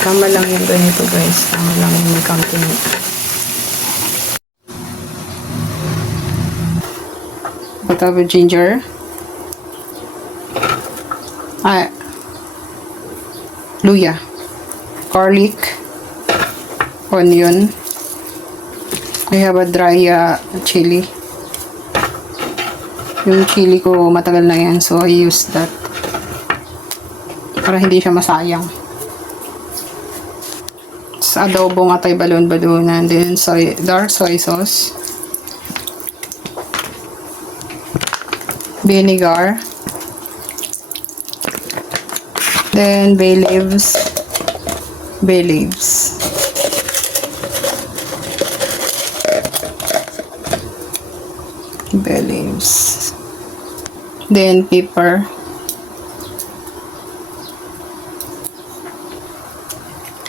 Tama lang yung ganito guys. Tama lang yung may counting. Butter with ginger. Luya. Garlic. Onion. I have a dry chili. Yung chili ko matagal na yan, so I use that. Para hindi siya masayang. Sa adobong atay balon-balunan. Then dark soy sauce. Vinegar. Then bay leaves. Bay leaves. Bay leaves. Then pepper.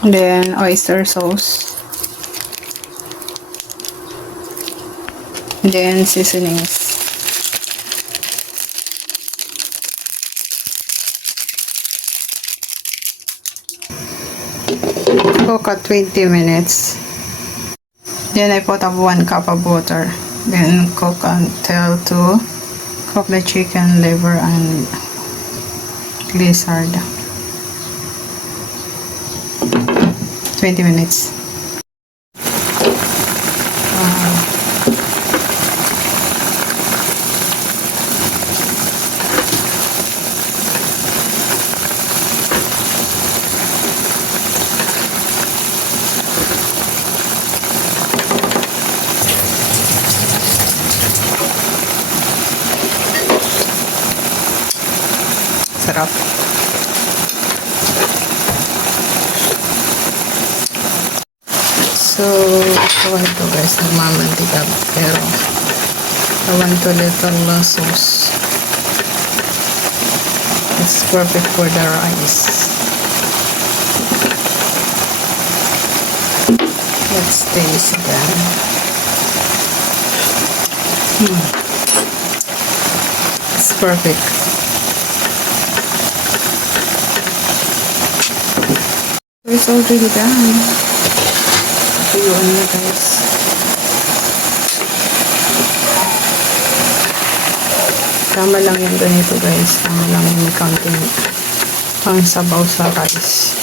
Then oyster sauce. Then seasonings. Cook at 20 minutes. Then I put up 1 cup of water. Then cook until to cook the chicken, liver, and gizzard. 20 minutes. Sarap. So, ito guys, nagmamantika, pero I want to little sauce. It's perfect for the rice. Let's taste them. It's perfect. It's already done. Tuyuan na guys. Tama lang yung ganito guys. Tama lang yung may counting pang sabaw sa rice.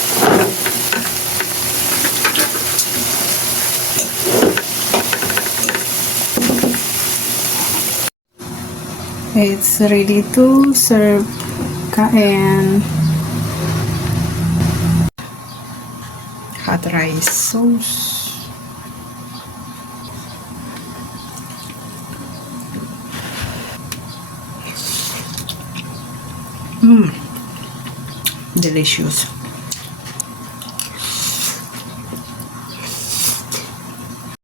It's ready to serve. Kain. Hot rice sauce. Delicious.